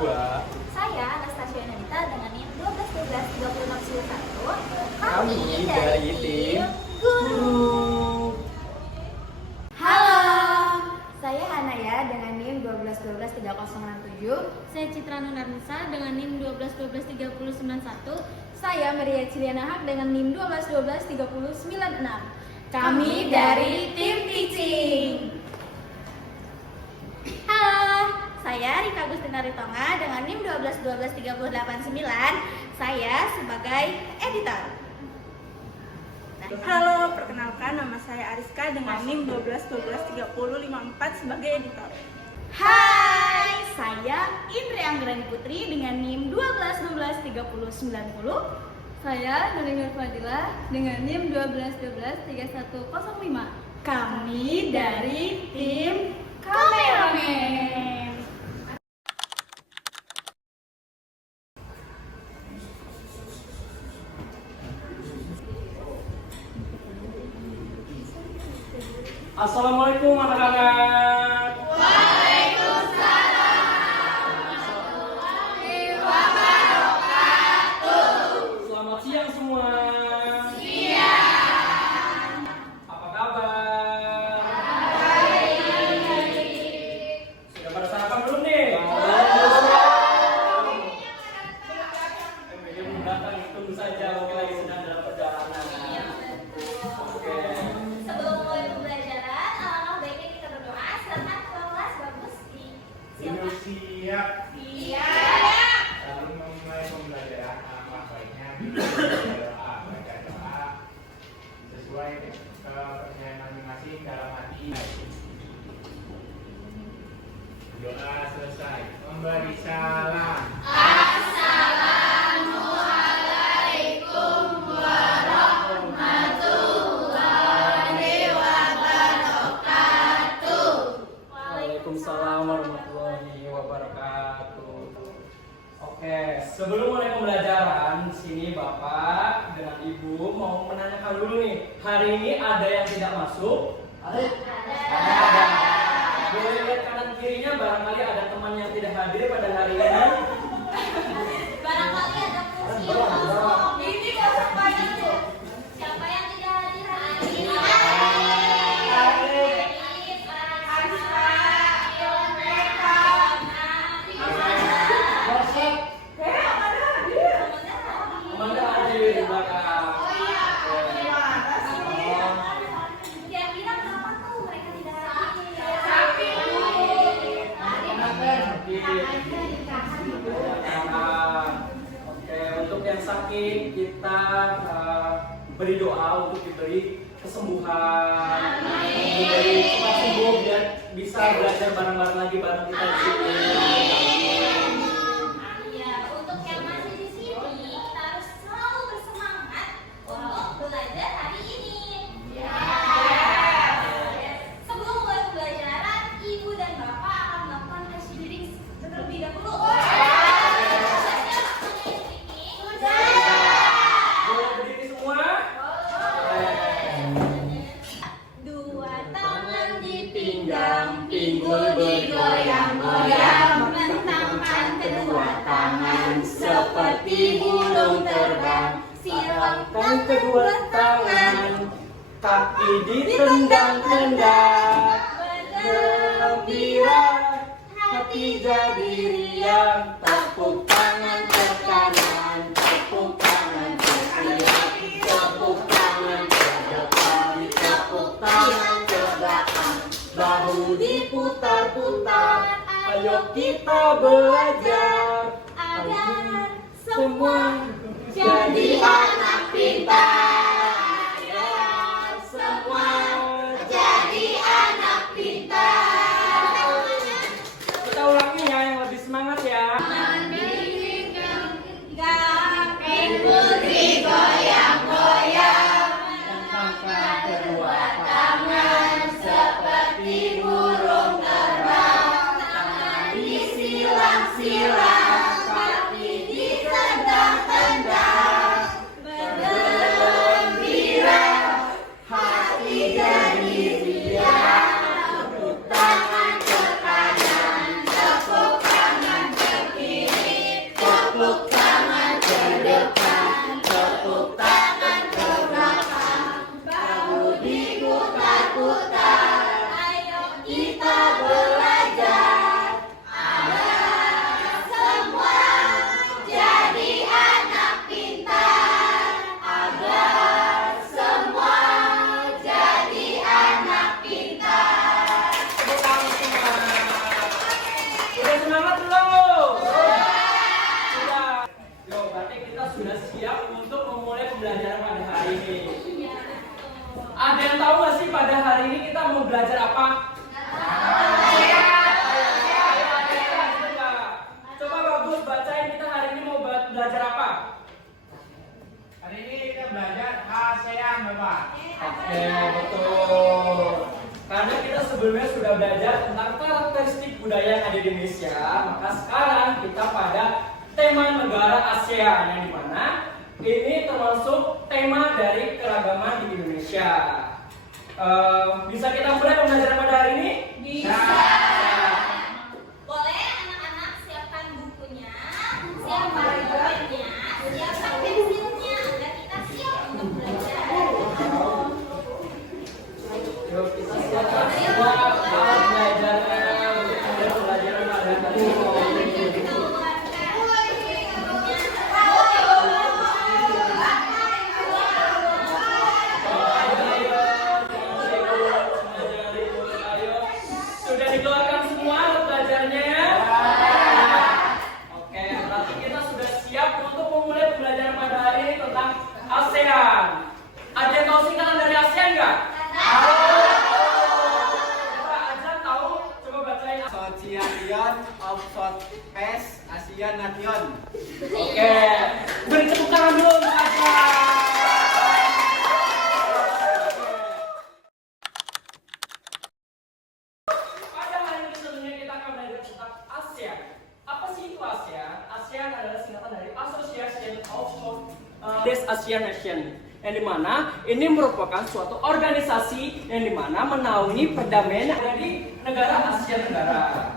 2. Saya Anastasia Nadita dengan NIM 12 12 36 Kami dari tim Guru. Halo, saya Hanaya dengan NIM 12 12 3067. Saya Citra Nunarnisa dengan NIM 12 12 3091. Saya Maria Ciliana Haq dengan NIM 12 12 3096. Kami dari tim teaching. Halo, saya Rika Gustina Ritonga dengan NIM 12 12 3089. Saya sebagai editor. Halo, perkenalkan nama saya Ariska dengan NIM 12 12 3054 sebagai editor. Hai, saya Indri Anggrani Putri dengan NIM 12 12 3090. Saya Nurinur Fadila dengan NIM 12 12 3105. Kami dari tim kameramen. Assalamualaikum anak-anak. Selamat siang semua. Apa kabar? Sudah pada sarapan belum nih? Belum datang, tunggu saja. Mungkin lagi sedang dalam perjalanan. Oke. Sebelum mulai pembelajaran, alangkah baiknya kita berdoa. Selamat kelas bagus di siapa? Siap. Siap. Lalu memulai pembelajaran alangkah baiknya berdoa, baca doa sesuai kepercayaan masing-masing dalam hati. Doa selesai. Memberi salam. Waalaikumsalam warahmatullahi wabarakatuh. Oke, sebelum mulai pembelajaran, sini Bapak dengan Ibu mau menanyakan dulu nih. Hari ini ada yang tidak masuk? Ada. Boleh lihat kanan kirinya, barangkali ada teman yang tidak hadir pada hari ini. Barangkali ada kursi yang kosong. Ini kosong banyak tuh. Siapa yang tidak hadir hari ini? Amanda hadir di belakang. Kira-kira kenapa tuh mereka tidak hadir? Oke, untuk yang sakit kita beri doa untuk diberi kesembuhan, diberi cepat sembuh dan bisa belajar bareng-bareng lagi bareng kita di sini. Ya, untuk yang masih di sini, kita harus selalu bersemangat untuk belajar hari ini. Ya. Sebelum mulai pembelajaran, Ibu dan Bapak akan melakukan tes reading terlebih dahulu. Boleh berdiri semua? Dua tangan di pinggang, pinggul digoyang-goyang, mentangkan kedua tangan seperti burung terbang. Silangkan kedua tangan, kaki ditendang-tendang. Gembira, hati jadi riang. Tepuk tangan ke kanan, tepuk tangan ke kiri, tepuk tangan ke depan, tepuk tangan ke belakang. Bahu diputar-putar, ayo kita belajar agar semua jadi anak pintar. Agar semua jadi anak pintar. Kita ulangi ya yang lebih semangat ya. Pinggul digoyang-goyang, Angkat kedua tangan seperti burung terbang. Tangan disilang-silang, kaki ditendang-tendang. Bergembira, hati jadi riang. Tepuk tangan ke kanan, tepuk tangan ke kiri. belajar apa? Coba bagus bacain, kita hari ini mau belajar apa? Hari ini kita belajar ASEAN, Bapak. Oke, betul. Karena kita sebelumnya sudah belajar tentang karakteristik budaya yang ada di Indonesia, maka sekarang kita pada tema negara ASEAN, yang dimana ini termasuk tema dari keragaman di Indonesia. Bisa kita mulai pembelajaran pada hari ini? Bisa. Boleh anak-anak siapkan bukunya, siapkan pulpennya, siapkan pensilnya agar kita siap untuk belajar. Yuk kita siapkan semua alat belajarnya untuk mulai pembelajaran pada hari ini. Sudah dikeluarkan semua alat belajarnya? Oke, berarti kita sudah siap untuk memulai pembelajaran pada hari ini tentang ASEAN. Ada yang tahu singkatan dari ASEAN nggak? Coba Azan tahu? Coba bacain. Association of Southeast Asian Nation. Oke, beri tepuk tangan dulu untuk Azan. Pada hari ini tentunya kita akan belajar tentang ASEAN. Apa sih itu ASEAN? ASEAN adalah singkatan dari Association of Southeast Asian Nation, yang dimana ini merupakan suatu organisasi yang dimana menaungi perdamaian yang ada di negara Asia Tenggara.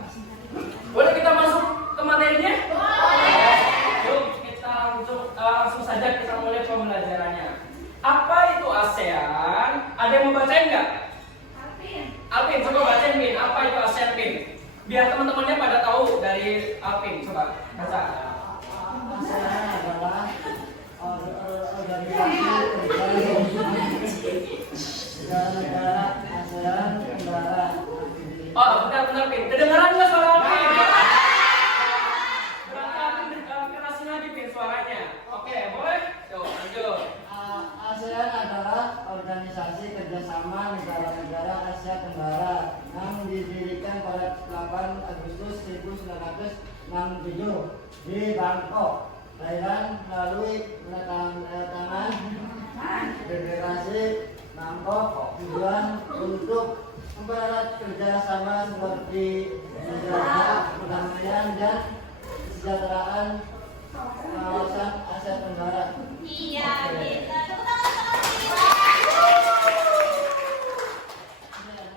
Boleh kita masuk ke materinya? Boleh. Yuk kita langsung saja kita mulai pembelajarannya. Apa itu ASEAN? Ada yang mau bacain nggak? Alvin, coba bacain Pin. Apa itu ASEAN Pin? Biar teman-temannya pada tahu dari Alvin. Coba baca. ASEAN adalah organisasi negara-negara ASEAN Tenggara. Oh, bentar Pin. Kedengaran nggak suara Alvin? Berarti Alvin kerasin lagi Pin suaranya. Oke, boleh? Yuk, lanjut. ASEAN adalah organisasi kerjasama negara-negara Asia Tenggara yang didirikan pada 8 Agustus 1967 di Bangkok, Thailand melalui penandatangan deklarasi Bangkok tujuan untuk mempererat kerjasama seperti menjaga perdamaian dan kesejahteraan kawasan Asia Tenggara. Iya, gitu. Tepuk tangan.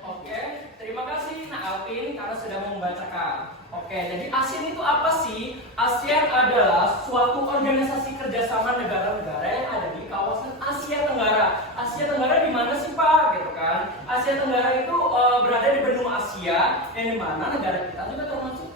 Oke, terima kasih Nak Alvin karena sudah membacakan. Oke, jadi ASEAN itu apa sih? ASEAN adalah suatu organisasi kerjasama negara-negara yang ada di kawasan Asia Tenggara. Asia Tenggara di mana sih Pak? Gitu kan? Asia Tenggara itu berada di benua Asia, yang dimana negara kita juga termasuk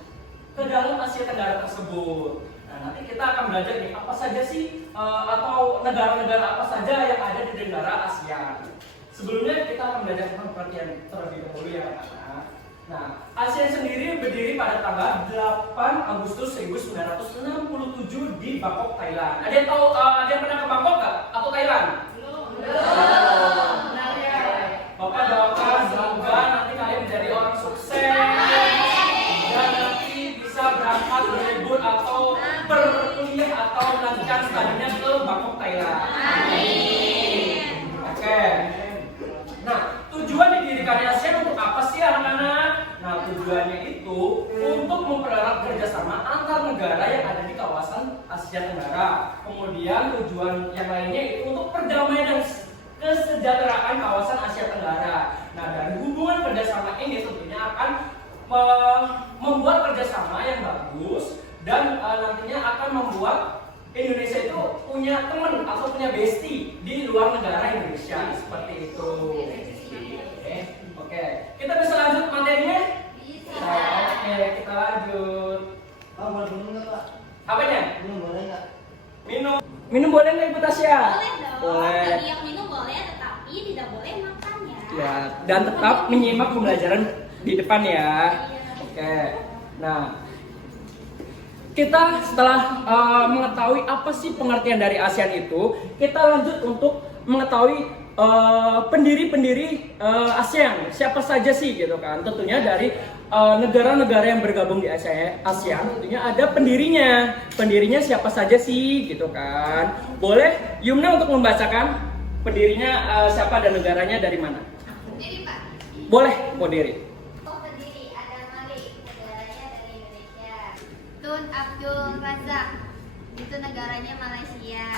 ke dalam Asia Tenggara tersebut. Nah, nanti kita akan belajar nih apa saja sih atau negara-negara apa saja yang ada di negara ASEAN. Sebelumnya kita akan belajar tentang pengertian terlebih dahulu ya anak-anak. Nah, ASEAN sendiri berdiri pada tanggal 8 Agustus 1967 di Bangkok, Thailand. Ada yang tahu, ada yang pernah ke Bangkok nggak? Atau Thailand? Belum. Benar ya. Bapak doakan semoga nanti kalian menjadi orang sukses dan nanti bisa berangkat berlibur atau berkuliah atau melanjutkan studinya ke Bangkok, Thailand. Oke. Nah, tujuan didirikannya ASEAN untuk apa sih anak-anak? Nah, tujuannya itu untuk mempererat kerjasama antar negara yang ada di kawasan Asia Tenggara. Kemudian tujuan yang lainnya itu untuk perdamaian dan kesejahteraan kawasan Asia Tenggara. Nah, dari hubungan kerjasama ini tentunya akan membuat kerjasama yang bagus dan nantinya akan membuat Indonesia itu punya teman atau punya bestie di luar negara Indonesia seperti itu. Oke, kita bisa lanjut materinya? Bisa. Oke, kita lanjut. Pak, boleh minum nggak Pak? Apanya? Minum boleh nggak? Minum boleh nggak Ibu Tasya? Boleh dong. Boleh. Jadi yang minum boleh, tetapi tidak boleh makan ya. Ya, dan tetap menyimak pembelajaran di depan ya. Oke. Nah, kita setelah mengetahui apa sih pengertian dari ASEAN itu, kita lanjut untuk mengetahui pendiri-pendiri ASEAN siapa saja sih gitu kan. Tentunya dari negara-negara yang bergabung di ASEAN tentunya ada pendirinya. Pendirinya siapa saja sih gitu kan. Boleh Yumna untuk membacakan pendirinya siapa dan negaranya dari mana? Jadi Pak. Boleh, mau diri. Oh pendiri ada Malik, negaranya dari Indonesia. Tun Abdul Razak, itu negaranya Malaysia.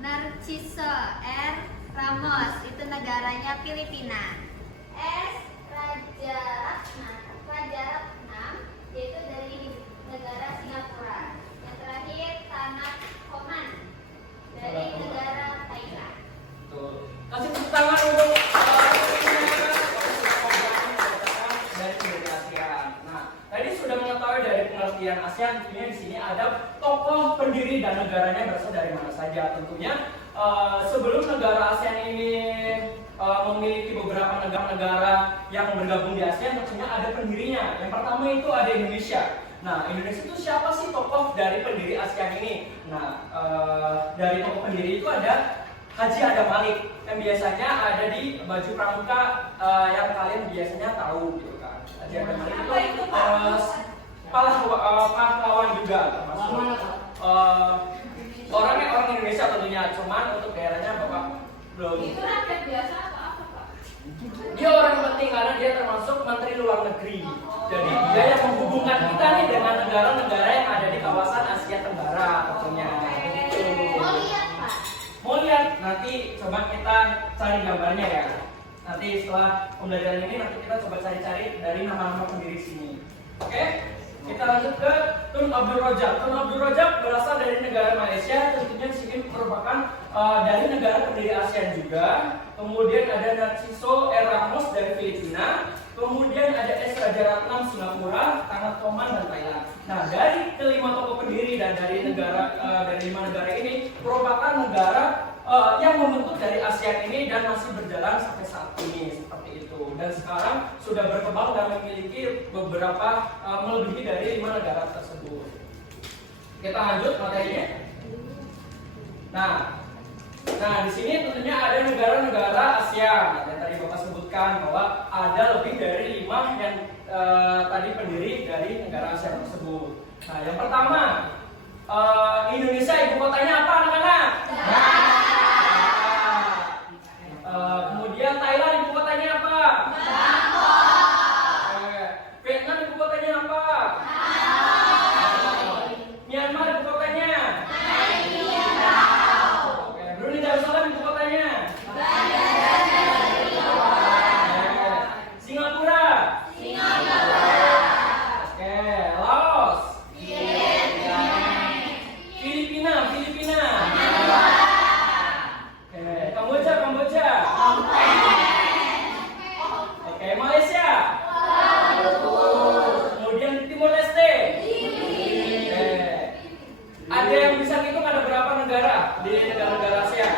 Narciso R. Ramos, itu negaranya Filipina. S. Rajaratnam, yaitu dari negara Singapura. Yang terakhir Tanat Koman dari negara Thailand. Tuh. Kasih tepuk tangan untuk dari pendiri ASEAN. Nah, tadi sudah mengetahui dari pengertian ASEAN, tentunya di sini ada tokoh pendiri dan negaranya berasal dari mana saja. Tentunya sebelum negara ASEAN ini memiliki beberapa negara-negara yang bergabung di ASEAN, tentunya ada pendirinya. Yang pertama itu ada Indonesia. Nah, Indonesia itu siapa sih tokoh dari pendiri ASEAN ini? Nah, dari tokoh pendiri itu ada Haji Adam Malik yang biasanya ada di baju pramuka yang kalian biasanya tahu gitu kan. Haji Adam Malik itu pahlawan juga termasuk orang Indonesia tentunya, cuman untuk daerahnya Bapak belum. Itu rakyat biasa atau apa Pak? Dia orang penting karena dia termasuk Menteri Luar Negeri. Jadi dia yang menghubungkan kita nih dengan negara-negara yang ada di kawasan Asia Tenggara tentunya. Begitu. Mau lihat Pak? Mau lihat? Nanti coba kita cari gambarnya ya. Nanti setelah pembelajaran ini nanti kita coba cari-cari dari nama-nama pendiri sini. Oke? Kita lanjut ke Tun Abdul Razak. Tun Abdul Razak berasal dari negara Malaysia, tentunya di sini merupakan dari negara pendiri ASEAN juga. Kemudian ada Narciso R. Ramos dari Filipina. Kemudian ada S. Rajaratnam Singapura, Tanat Koman dan Thailand. Nah, dari kelima tokoh pendiri dan dari lima negara ini merupakan negara yang membentuk dari ASEAN ini dan masih berjalan sampai saat ini seperti itu. Dan sekarang sudah berkembang dan memiliki beberapa melebihi dari 5 negara tersebut. Kita lanjut materinya. Nah, di sini tentunya ada negara-negara ASEAN yang tadi Bapak sebutkan bahwa ada lebih dari 5 yang tadi pendiri dari negara ASEAN tersebut. Nah, yang pertama Indonesia, ibu kotanya apa anak-anak? Kemudian Thailand, ibu kotanya apa? Vietnam, ibu kotanya apa? Myanmar, ibu kotanya? Brunei Darussalam, ibu kotanya? Singapura? Laos? Filipina? Kamboja? Malaysia? Kemudian Timor Leste? Ada yang bisa ngitung ada berapa negara di negara-negara ASEAN?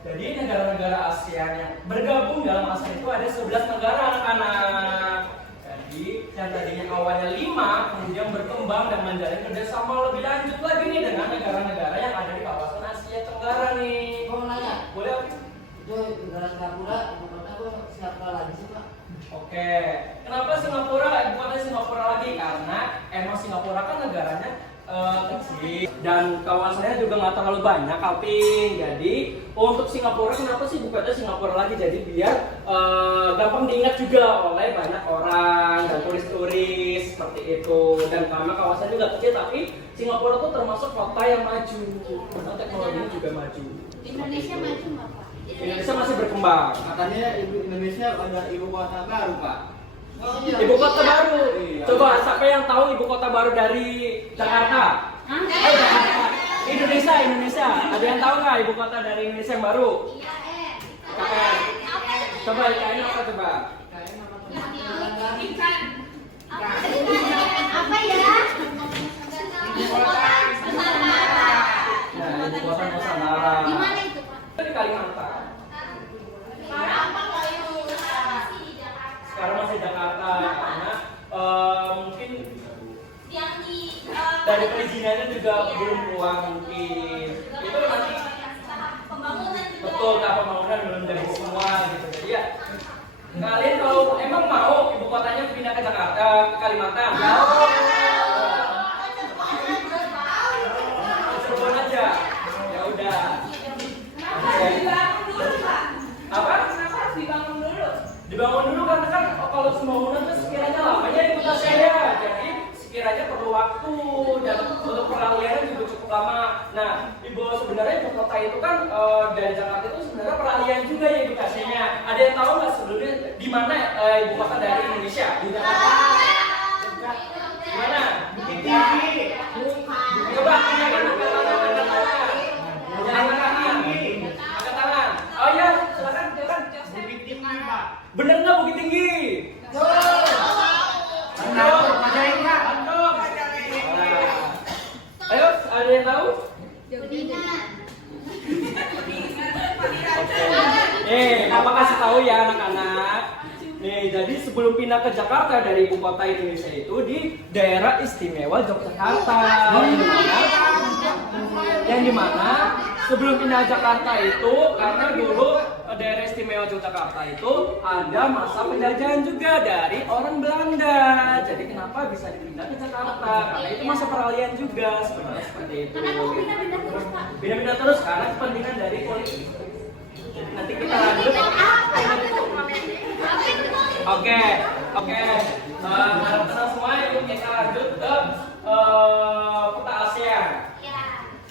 Jadi negara-negara ASEAN yang bergabung dalam ASEAN itu ada 11 negara anak-anak. Jadi yang tadinya awalnya 5 kemudian berkembang dan menjalin kerjasama lebih lanjut lagi nih dengan negara-negara yang ada di kawasan Asia Tenggara nih. Mau nanya, Boleh Oki? itu negara Singapura, ibu kota kok Singapura lagi sih Pak? Oke, kenapa Singapura? Ibu kota Singapura lagi karena emang Singapura kan negaranya kecil dan kawasannya juga nggak terlalu banyak, Alvin. Jadi untuk Singapura kenapa sih ibu kota Singapura lagi? Jadi biar gampang diingat juga oleh banyak orang dan turis-turis seperti itu. Dan karena kawasannya juga kecil, tapi Singapura tuh termasuk kota yang maju karena teknologinya juga maju. Indonesia maju nggak Pak? Indonesia masih berkembang. Katanya Indonesia ada ibu kota baru Pak. Ibu kota baru. Iya. Coba siapa yang tahu ibu kota baru dari Jakarta? Jakarta. Indonesia. Ada yang tahu nggak ibu kota dari Indonesia yang baru? IKN. Coba IKN apa coba? Apa ya? Nah, ibu kota Nusantara. Di mana itu Pak? Itu di Kalimantan. Nah, Ibu sebenarnya ibu kota itu kan dari Jakarta itu sebenarnya peralihan juga ya edukasinya. Ada yang tahu nggak sebelumnya di mana ibu kota dari Indonesia? Di Jakarta. Di mana? Bukit Tinggi. Coba tangan, angkat tangan. Oh iya, silakan. Bukit Tinggi, Pak. Bener nggak Bukit Tinggi? Ajarin, Pak. Ayo, ada yang tahu? Papa kasih tahu ya anak-anak. Nih, jadi sebelum pindah ke Jakarta dari ibu kota Indonesia itu di daerah istimewa Yogyakarta. Yang dimana sebelum pindah Jakarta itu karena dulu daerah istimewa Yogyakarta itu ada masa penjajahan juga dari orang Belanda. Jadi kenapa bisa dipindah ke Jakarta? Karena itu masa peralihan juga sebenarnya seperti itu. Pindah-pindah terus karena kepentingan dari politik. Nanti kita lanjut. Oke. Teman-teman semua, yuk kita lanjut ke peta ASEAN. Ya.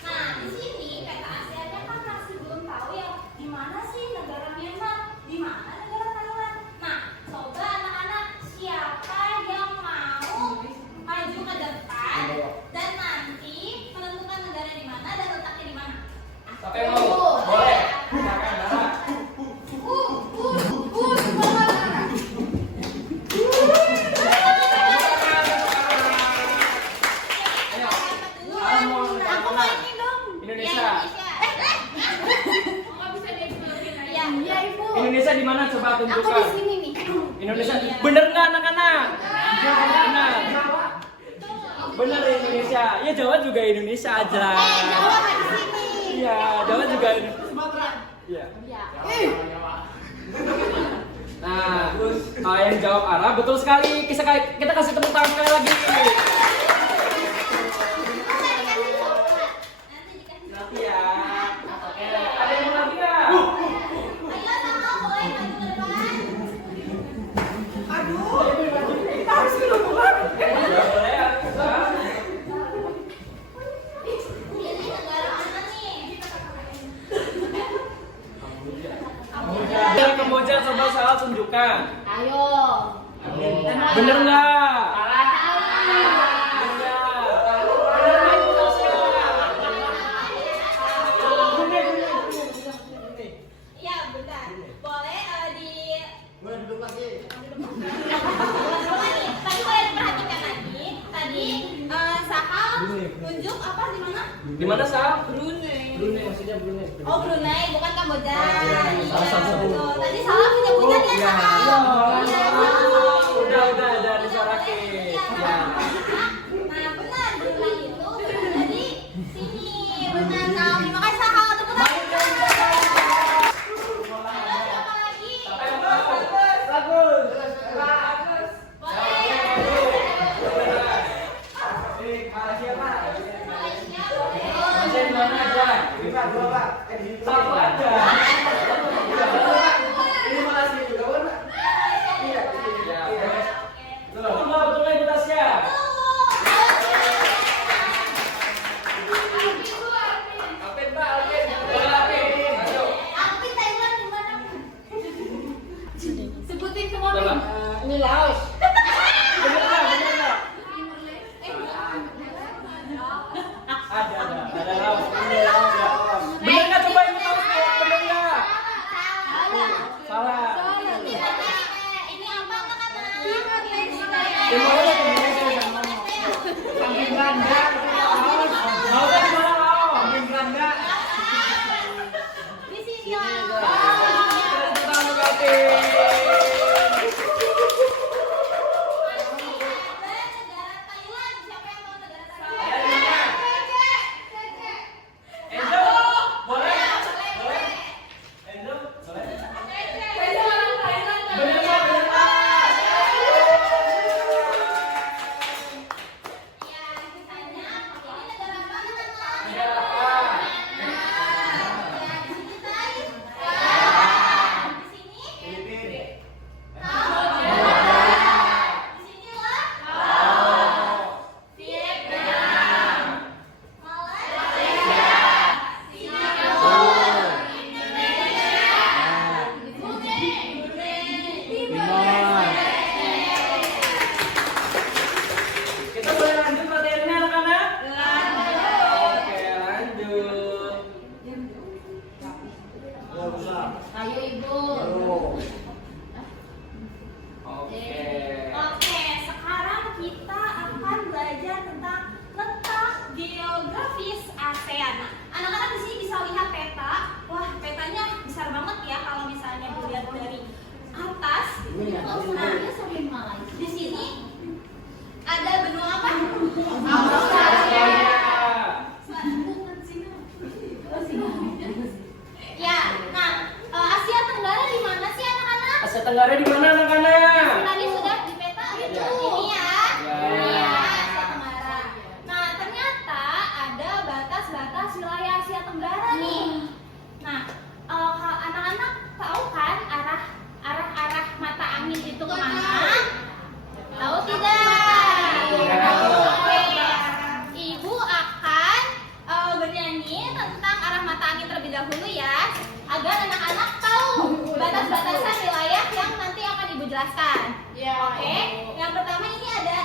Nah, di sini peta ASEAN-nya kan masih belum tahu ya di mana sih negara Myanmar, di mana negara Thailand. Nah, coba anak-anak siapa yang mau maju ke depan dan nanti menentukan negara di mana dan letaknya di mana? Siapa yang mau? Boleh. Silakan, Nara. Aku mau ini dong. Indonesia. Ya, Iya, Ibu. Indonesia di mana coba Aku di tunjukkan? sini nih. Indonesia. Bener nggak anak-anak? Benar. Bener Indonesia. Ya Jawa juga Indonesia aja. Jawa nggak di sini. Iya, Jawa juga Indonesia. Iya. Nah, yang jawab Arab betul sekali. Kita kasih tepuk tangan sekali lagi. Nanti ya. Oke. Ada yang mau lagi nggak? ayo sama boleh maju ke depan. Kita harus ke depan. Ya boleh ya. Ini negara mana nih? Dari Kamboja coba salah tunjukkan. Ayo. Bener nggak? Iya, bentar. Boleh di Boleh duduk lagi. Tadi boleh diperhatikan lagi. Tadi Sahal tunjuk apa di mana? Di mana Sal? Brunei maksudnya Brunei. Oh, Brunei, bukan Kamboja. Iya, salah satu. betul. Tadi Sahal menyebutkan ya Iya. Sahal. Iya, Sahal. Udah disarakin. Iya. Ya. Nah, benar Brunei itu berada di sini. Benar, Sahal. Terima kasih Sahal. Tepuk tangan. Halo, siapa lagi? Bagus. Boleh. Malaysia Pak. Malaysia boleh. Malaysia di mana aja? Satu aja. Ini Malaysia juga, Pak. Iya. Betul nggak Ibu Tasya? Alvin Pak, Alvin. Boleh Alvin. Ayo. Alvin Thailand di mana? Sebutin semua Coba. nih. Ini Laos. Bener nggak? Ada Laos. Bener nggak coba Ibu tahu bener nggak? Tenggara nih. Nah, anak-anak tahu kan arah mata angin itu kemana? Tahu tidak? Oke. Ibu akan bernyanyi tentang arah mata angin terlebih dahulu ya, agar anak-anak tahu batas-batasan wilayah yang nanti akan ibu jelaskan. Oke. Yang pertama ini ada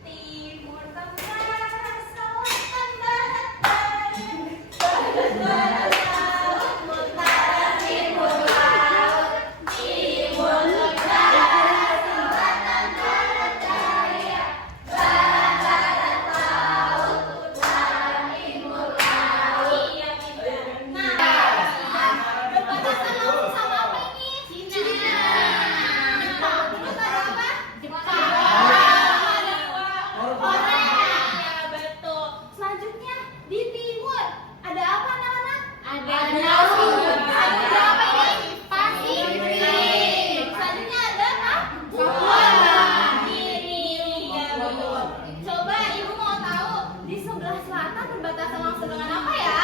timur, tenggara, selatan, barat, daya, barat, utara, timur, laut, timur, utara, selatan, barat, daya, barat, laut, utara, timur, laut. Iya, benar. Nah, berbatasan langsung sama apa ini? Cina. Terus ada apa? Jepang. Ada Korea. Ya, betul. Selanjutnya di timur ada apa anak-anak? Ada laut. Ada apa ini? Pasifik. Selanjutnya ada Papua. Kiri. Ya, betul. Coba ibu mau tahu di sebelah selatan berbatasan langsung dengan apa ya?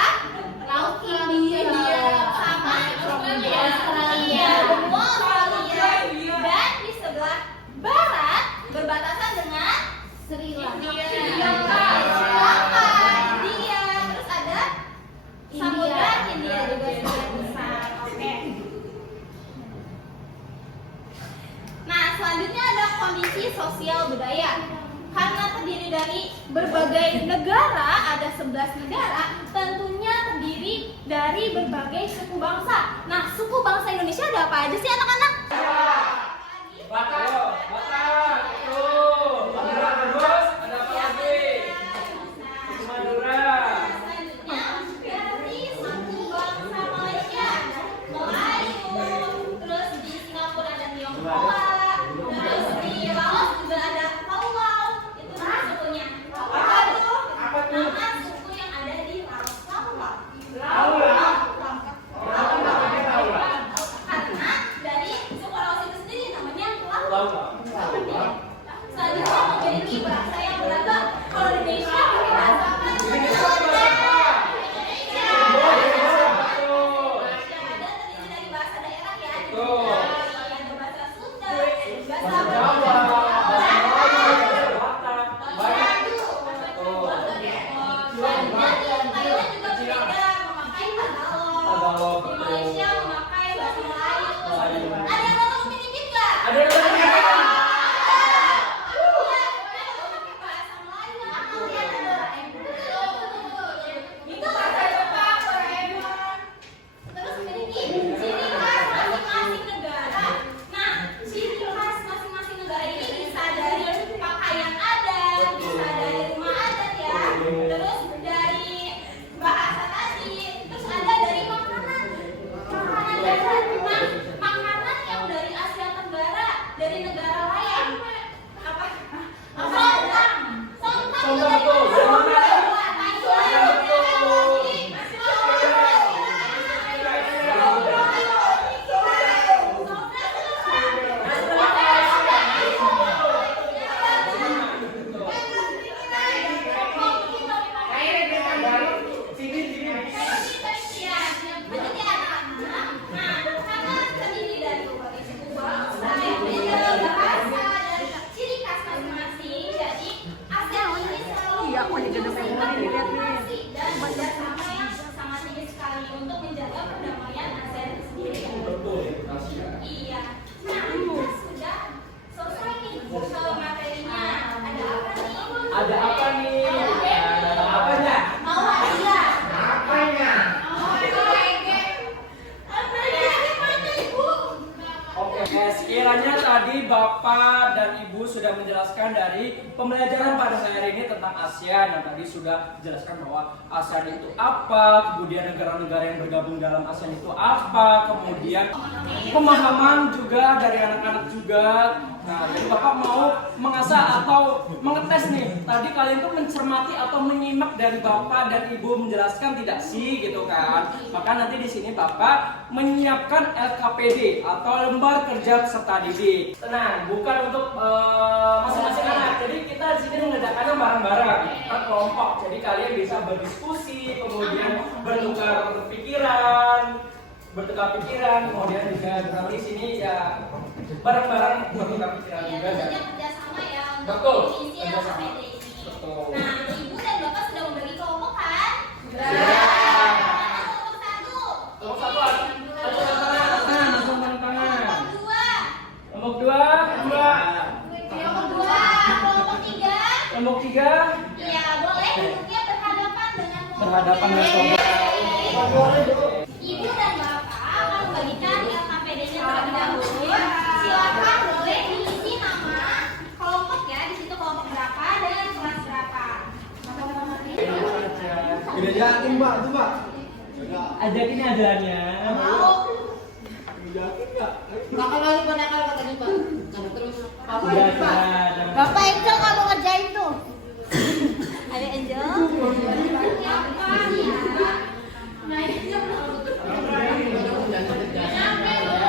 Laut India sama Australia. Benua Australia. Dan di sebelah barat berbatasan dengan Sri Lanka. India. Terus ada Samudra India juga sebagian besar. Oke. Nah, selanjutnya ada kondisi sosial budaya. Karena terdiri dari berbagai negara, ada 11 negara, tentunya terdiri dari berbagai suku bangsa. Nah, suku bangsa Indonesia ada apa aja sih anak-anak? Batak, tuh. Terus ada apa lagi? Suku Madura. Selanjutnya dari suku bangsa Malaysia, Melayu. Terus di Singapura ada Tionghoa. Terus di Laos juga ada Paulau. Itu nama sukunya. Apa tuh? Nama suku yang ada di Laos. Karena dari suku Laos itu sendiri namanya Laos. Selanjutnya memiliki bahasa yang beragam. Kalau di Indonesia pakai bahasa apa? Indonesia. Dan terdiri dari bahasa daerah ya. Ada bahasa Sunda, bahasa Jawa, bahasa Melayu, Selanjutnya di Thailand juga berbeda, memakai Tagalog. Di Malaysia memakai bahasa Melayu. Ada yang mau minipin nggak? Ada yang mau minipin? Itu bahasa Jepang, Doraemon. Terus ini ciri khas masing-masing negara. Nah, ciri khas masing-masing negara ini bisa dari pakaian adat, bisa dari rumah adat ya. Terus dari bahasa tadi, terus ada dari makanan. Makanan dasar. Nah, makanan yang dari Asia Tenggara, dari negara lain. Apa? Sontang. Sontang itu dari tuh, mana? dari mana? dan kerjasama yang sangat tinggi sekali untuk menjaga perdamaian ASEAN itu sendiri. Iya. Nah, kita sudah selesai nih soal materinya. Ada apa nih? Ada apa nih? Ada apanya? Mau hadiah? Apanya? Oke, sekiranya tadi Bapak dan Ibu sudah menjelaskan dari pembelajaran pada hari ini tentang ASEAN, yang tadi sudah dijelaskan bahwa ASEAN itu apa, kemudian negara-negara yang bergabung dalam ASEAN itu apa, kemudian pemahaman juga dari anak-anak juga. Nah, jadi Bapak mau mengasah atau mengetes nih, tadi kalian tuh mencermati atau menyimak dari Bapak dan Ibu menjelaskan tidak sih gitu kan? Maka nanti di sini Bapak menyiapkan LKPD atau lembar kerja peserta didik. Tenang, bukan untuk masing-masing anak. Jadi kita di sini mengerjakannya bareng-bareng per kelompok. Jadi kalian bisa berdiskusi, kemudian bertukar bertukar pikiran, kemudian juga kami di sini ya bareng-bareng bertukar pikiran Ya, juga. tentunya kerjasama ya untuk Betul, mengisi kerjasama. KPD ini. Betul. Nah, ibu dan bapak sudah membagi kelompok kan? Sudah. Mana kelompok satu? Kelompok satu, ayo tangan, langsung tangan. Kelompok dua. Kelompok dua, Kelompok dua. Kelompok tiga. kelompok tiga, Ya, boleh duduknya berhadapan dengan kelompok berhadapan dengan tiga. kelompok. Ibu dan bapak akan membagikan KPD-nya terlebih dahulu. Silakan boleh diisi nama kelompok ya, di situ kelompok berapa dan kelas berapa. Tidak yakin Mbak, itu Mbak. Ajakin ajarannya. Mau? Yakin nggak? Makan lagi panakal katanya Pak. Karena terus apa Sudah, ini Pak? sudah. Bapak Angel nggak mau ngerjain tuh. Ayo Angel. Siapa ya?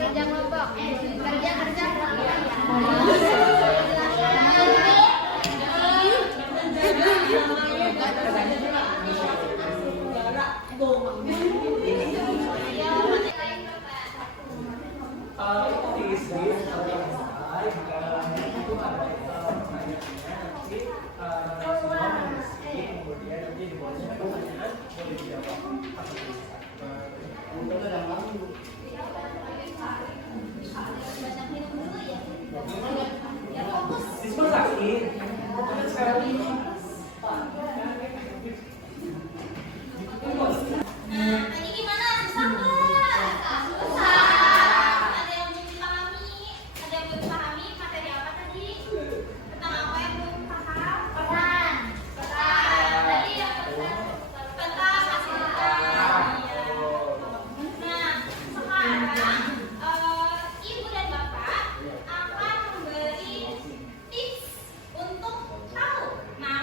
Kerja kelompok. Kerja. Itu di sini selesai. Jika itu ada pertanyaannya nanti semua mengisi, kemudian nanti di bawahnya pertanyaan boleh dijawab. Siswa sakit. Kan sekarang ini. Nah, tadi gimana? Susah nggak? Susah. Ada yang belum dipahami? Ada yang belum dipahami materi apa tadi? Tentang apa yang belum paham? Peran. Tadi yang peta kasih peran. Iya. Nah, sekarang ibu dan bapak akan memberi tips untuk tahu. Nah,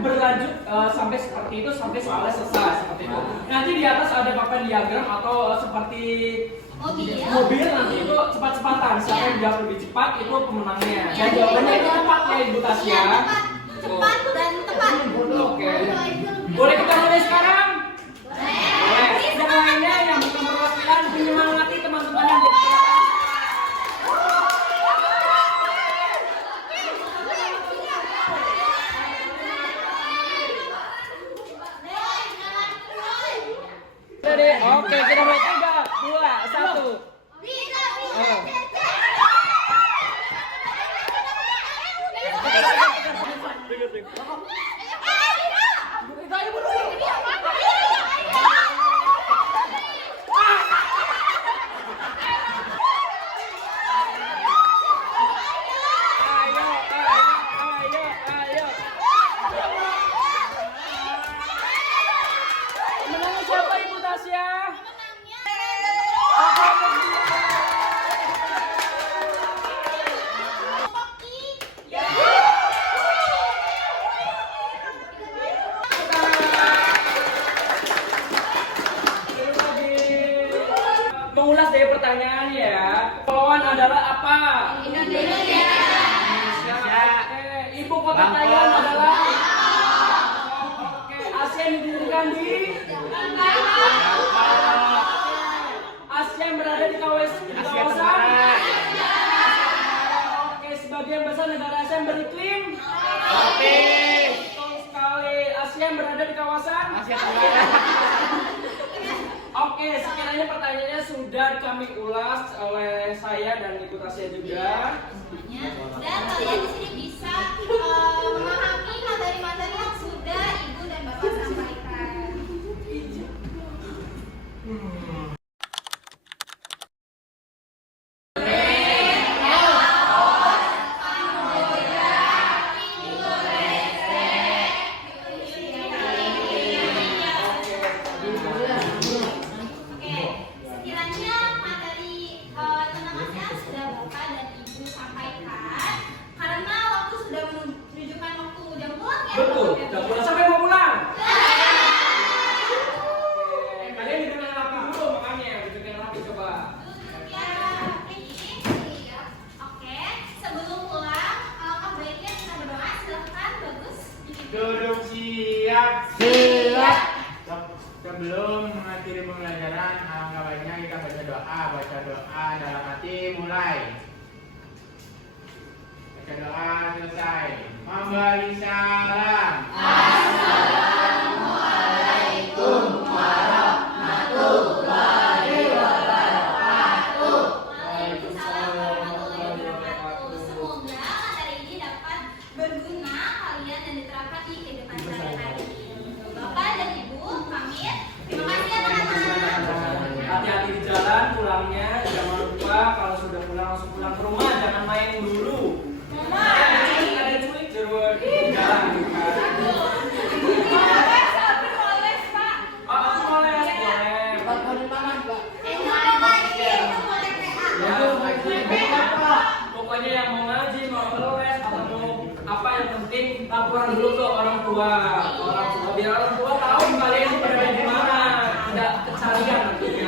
berlanjut sampai seperti itu sampai soalnya selesai seperti itu. Nanti di atas ada papan diagram atau seperti mobil nanti itu cepat-cepatan. Siapa yang jawab lebih cepat itu pemenangnya. Dan jawabannya itu tepat ya Ibu Tasya. Cepat dan tepat. Oke. Boleh kita mulai sekarang? Boleh. Yang lainnya yang bukan perwakilan menyemangati teman-teman yang jadi Oke, kita mulai 3, 2, 1. Ayo. Menangnya siapa Ibu Tasya? Mengulas dari pertanyaan ya. Kepulauan adalah apa? Indonesia. Oke. Ibu kota Thailand adalah? Oke. Asia yang didirikan di? Asia yang berada di kawasan? Oke. Sebagian besar negara Asia yang beriklim? Betul sekali. Asia yang berada di kawasan? Asia Tenggara. Oke, sekiranya pertanyaannya sudah kami ulas oleh saya dan Ibu Tasya juga. Dan kalian di sini bisa memahami materi-materi yang sudah Ibu dan Bapak sampaikan. Oke, sekiranya materi tengahnya sudah Bapak dan Ibu sampaikan, karena waktu sudah menunjukkan waktu jam pulang ya. Betul, jam pulang sampai mau pulang. Kalian duduk rapi dulu makanya, duduk rapi coba. Oke, sebelum pulang, alangkah baiknya kita berdoa. Silakan, bagus. Duduk siap. Sebelum mengakhiri pembelajaran, alangkah baiknya kita baca doa dalam hati mulai. Baca doa selesai. Memberi salam. Assalamualaikum warahmatullahi wabarakatuh. Waalaikumsalam warahmatullahi wabarakatuh. Semoga materi ini dapat berguna kalian dan diterapkan di kehidupan sehari-hari. Bapak dan Ibu, pamit. Terima kasih ya teman-teman. Hati-hati di jalan pulangnya, jangan lupa kalau sudah pulang langsung pulang ke rumah, jangan main dulu. Ada culik jeruk di jalan gitu kan. Boleh. Bapak di mana, Pak? Pokoknya yang mau ngaji, mau les, atau mau apa yang penting laporan dulu ke orang tua. Biar orang tua tahu kalian itu berada di mana, tidak kecarian nantinya.